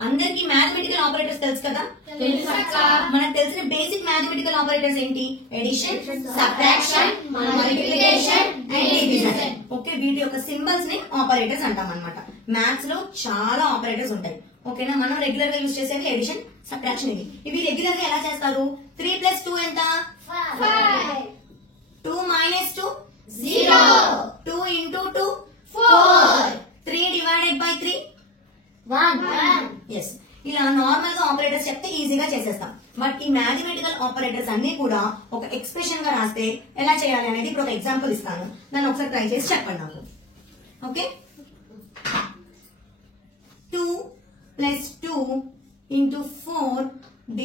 అందరికి mathematical operators తెలుసు కదా. మనకు తెలిసిన బేసిక్ మ్యాథమెటికల్ ఆపరేటర్స్ ఏంటి? Addition, subtraction, multiplication and division. Okay, వీటి యొక్క సింబల్స్ ని ఆపరేటర్స్ అంటాం అన్నమాట. మ్యాథ్స్ లో చాలా ఆపరేటర్స్ ఉంటాయి. ఓకేనా, మనం రెగ్యులర్ గా యూజ్ చేసేది ఎడిషన్, సబ్ట్రాక్షన్. ఇవి రెగ్యులర్ గా ఎలా చేస్తారు? 3 + 2 ఎంత? 5. 2 - 2 0. 2 × 2 4. 3 / 3 1. ఎస్, ఇలా నార్మల్ గా ఆపరేటర్స్ చెప్తే ఈజీగా చేసేస్తాం. బట్ ఈ మ్యాథమెటికల్ ఆపరేటర్స్ అన్ని కూడా ఒక ఎక్స్ప్రెషన్ గా రాస్తే ఎలా చేయాలి అనేది ఇప్పుడు ఒక ఎగ్జాంపుల్ ఇస్తాను. దాన్ని ఒకసారి ట్రై చేసి చెప్పండి నాకు. ఓకే, 2 + 2 × 4 /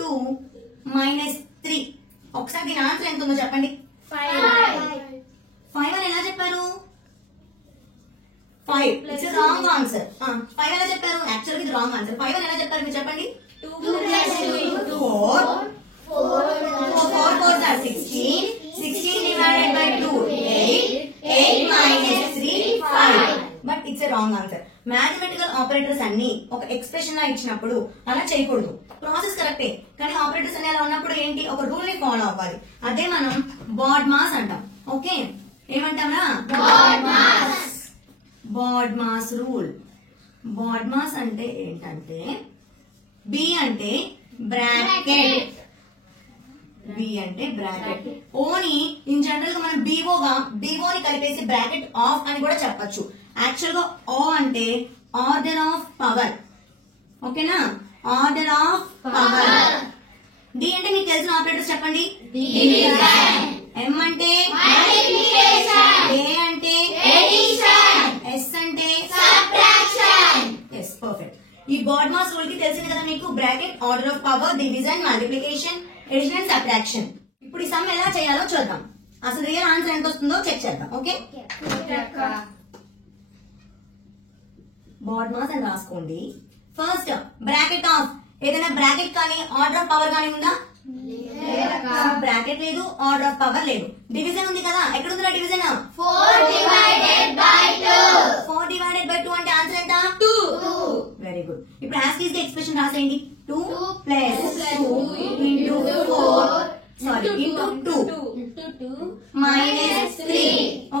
2 - 3. ఒకసారి దీని ఆన్సర్ ఎంత ఉందో చెప్పండి. 5 అని ఎలా చెప్పారు? 5 ఇట్స్ రాంగ్ ఆన్సర్. 5 ఎలా చెప్పారు? యాక్చువల్ ఇది రాంగ్ ఆన్సర్. 5 అని ఎలా చెప్పారు మీరు చెప్పండి. 2 + 2 4. 4 4s are 16. 16 / 2 8. 8 - 3 5. But it's wrong answer. Mathematical operators అన్ని ఒక ఎక్స్ప్రెషన్ లా ఇచ్చినప్పుడు అలా చేయకూడదు. ప్రాసెస్ కరెక్టే, కానీ ఆపరేటర్స్ అన్ని అలా ఉన్నప్పుడు ఏంటి, ఒక రూల్ ని ఫాలో అవ్వాలి. అదే మనం బాడ్మాస్ అంటాం. ఓకే, ఏమంటామా? BODMAS rule. బాడ్మాస్ అంటే ఏంటంటే, బి అంటే బ్రాకెట్, బి అంటే బ్రాకెట్. ఓని ఇన్ జనరల్ గా మనం బీఓని కలిపేసి బ్రాకెట్ ఆఫ్ అని కూడా చెప్పొచ్చు. యాక్చువల్ గా ఓ అంటే ఆర్డర్ ఆఫ్ పవర్. ఓకేనా, ఆర్డర్ ఆఫ్ పవర్. డి అంటే మీకు తెలిసిన ఆపరేటర్స్ చెప్పండి. ఎం అంటే ఏ అంటే ఎస్ అంటే సబ్ట్రాక్షన్. Yes, perfect. ఈ బాడ్మాస్ రూల్ కి తెలిసింది కదా మీకు. Bracket, order of power, division, multiplication, addition and subtraction. ఇప్పుడు ఈ సమ్ ఎలా చేయాలో చూద్దాం. అసలు రియల్ ఆన్సర్ ఎంత వస్తుందో చెక్ చేద్దాం. ఓకే, బాడ్మాస్ అని రాసుకోండి. ఫస్ట్ బ్రాకెట్ ఆఫ్, ఏదైనా బ్రాకెట్ కానీ ఆర్డర్ ఆఫ్ పవర్ కానీ ఉందా? బ్రాకెట్ లేదు, ఆర్డర్ ఆఫ్ పవర్ లేదు. డివిజన్ ఉంది కదా, ఎక్కడ ఉందా డివిజన్? 4 / 2 అంటే ఆన్సర్ ఎంత? 2. Very good. ఇప్పుడు యాజ్ ఈజ్ ది ఎక్స్ప్రెషన్ రాసేయండి. 2 + 2 × 4 × 2 - 3.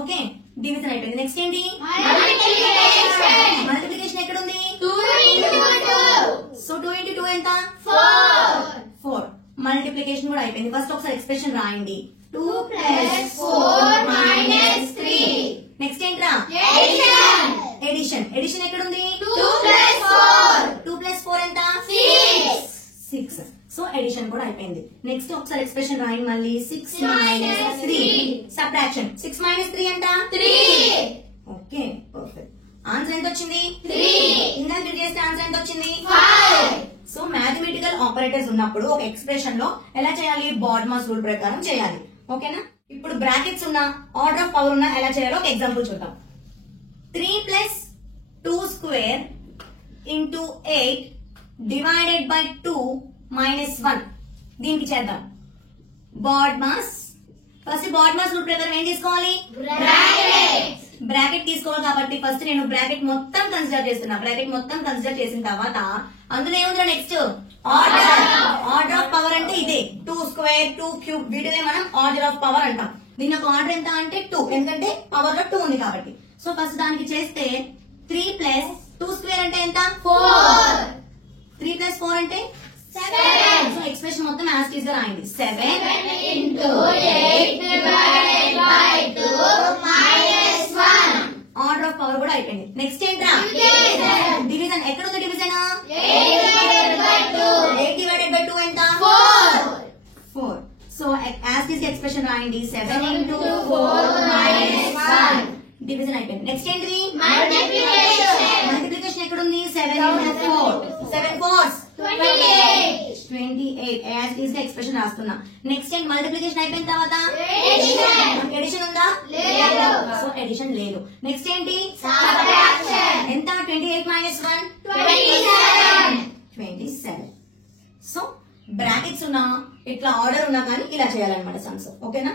ఓకే, డివిజన్ అయిపోయింది. నెక్స్ట్ ఏంటి? మల్టిప్లికేషన్ ఎక్కడ ఉంది? 2 × 2. సో 2 × 2 ఎంత? 4. మల్టిప్లికేషన్ కూడా అయిపోయింది. ఫస్ట్ ఒకసారి ఎక్స్ప్రెషన్ రాయండి. 2 + 4 - 3. నెక్స్ట్ ఏంట్రా? ఎడిషన్. ఎడిషన్ ఎక్కడ ఉంది? 2 + 4. 2 + 4 ఎంత? 6. సో ఎడిషన్ కూడా అయిపోయింది. నెక్స్ట్ ఒకసారి ఎక్స్ప్రెషన్ రాయండి మళ్ళీ. 6 - 3. సబ్ట్రాక్షన్. 6 - 3 ఎంత? 3. Okay, perfect. ఆన్సర్ ఎంత వచ్చింది? 3. ఇందాక చేస్తే ఆన్సర్ ఎంత వచ్చింది? 5. సో మ్యాథమెటికల్ ఆపరేటర్స్ ఉన్నప్పుడు ఒక ఎక్స్ప్రెషన్ లో ఎలా చేయాలి? బాడ్మాస్ రూల్ ప్రకారం చేయాలి. ఓకేనా, ఇప్పుడు బ్రాకెట్స్ ఉన్న, ఆర్డర్ ఆఫ్ పవర్ ఉన్న ఎలా చేయాలో ఒక ఎగ్జాంపుల్ చూద్దాం. 3 + 2² × 8 / 2 - 1. దీనికి చేద్దాం బాడ్మాస్. ఫస్ట్ బాడ్మాస్ రూల్ ప్రకారం ఏం తీసుకోవాలి? బ్రాకెట్ తీసుకోవాలి. కాబట్టి ఫస్ట్ నేను బ్రాకెట్ మొత్తం కన్సిడర్ చేస్తున్నా. బ్రాకెట్ మొత్తం కన్సిడర్ చేసిన తర్వాత అందులో ఏముందో next order. Order of power అంటే ఇదే. 2² 2³ వీటినే మనం ఆర్డర్ ఆఫ్ పవర్ అంటాం. దీని యొక్క ఆర్డర్ ఎంత అంటే 2, ఎందుకంటే పవర్ లో 2 ఉంది కాబట్టి. సో ఫస్ట్ దానికి చేస్తే 3 + 2² అంటే ఎంత? 4. 3 + 4 అంటే 7. సో ఎక్స్ప్రెషన్ మొత్తం యాజ్ ఈజ్ గా రాయండి. 7 × 8 / 2 - 1. ఆర్డర్ ఆఫ్ పవర్ కూడా అయిపోయింది. నెక్స్ట్ ఏంట్రా? డివిజన్. ఎక్కడ ఉంది డివిజన్? 8 / 2 ఎంత? 4. సో యాజ్ ఈజ్ ఎక్స్ప్రెషన్ రాయండి. 7 × 4 - 1. డివిజన్ అయిపోయింది. నెక్స్ట్ ఏంటిది? మల్టిప్లికేషన్ ఎక్కడ ఉంది? 7 × 4. 7 4s 28. యాజ్ ఈజ్ గా ఎక్స్ప్రెషన్ రాస్తున్నా. నెక్స్ట్ ఏంటి? మల్టిప్లికేషన్ అయిపోయిన తర్వాత ఎడిషన్ ఉందా? సో ఎడిషన్ లేదు. నెక్స్ట్ ఏంటి? ఎంత? 28 - 1 27. సో బ్రాకెట్స్ ఉన్నా, ఇట్లా ఆర్డర్ ఉన్నా కానీ ఇలా చేయాలన్నమాట సమ్స్. ఓకేనా?